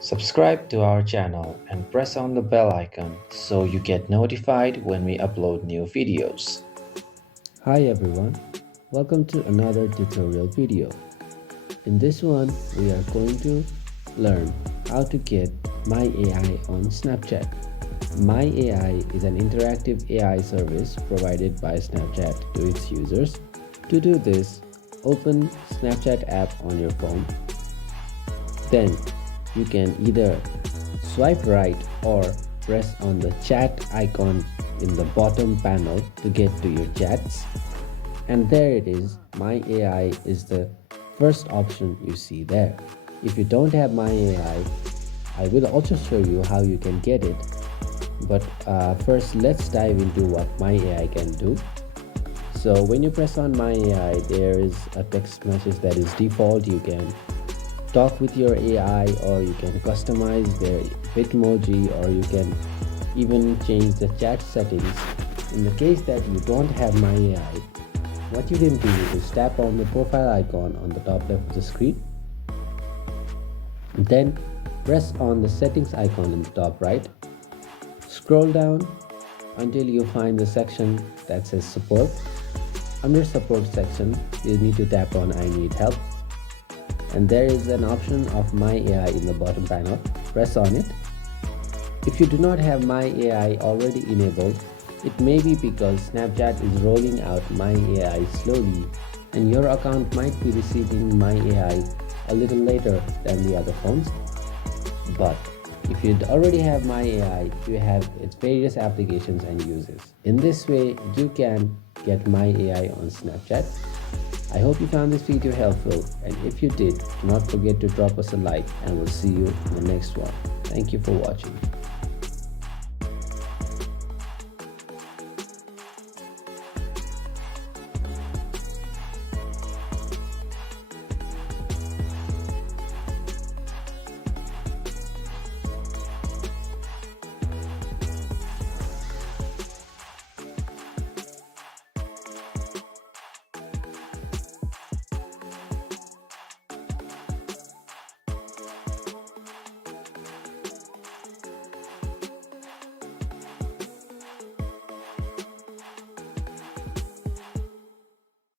Subscribe to our channel and press on the bell icon so you get notified when we upload new videos. Hi everyone, welcome to another tutorial video. In this one, we are going to learn how to get My AI on Snapchat. My AI is an interactive AI service provided by Snapchat to its users. To do this, open Snapchat app on your phone. Then you can either swipe right or press on the chat icon in the bottom panel to get to your chats. And there it is. My AI is the first option you see there. If you don't have My AI, I will also show you how you can get it. But first, let's dive into what My AI can do. So when you press on My AI, there is a text message that is default. You can talk with your AI, or you can customize their Bitmoji, or you can even change the chat settings. In the case that you don't have My AI, what you can do is tap on the profile icon on the top left of the screen. Then press on the settings icon in the top right. Scroll down until you find the section that says support. Under support section, you need to tap on I need help. And there is an option of My AI in the bottom panel. Press on it. If you do not have My AI already enabled, it may be because Snapchat is rolling out My AI slowly and your account might be receiving My AI a little later than the other phones. But if you already have My AI, you have its various applications and uses. In this way, you can get My AI on Snapchat. I hope you found this video helpful, and if you did, do not forget to drop us a like, and we'll see you in the next one. Thank you for watching.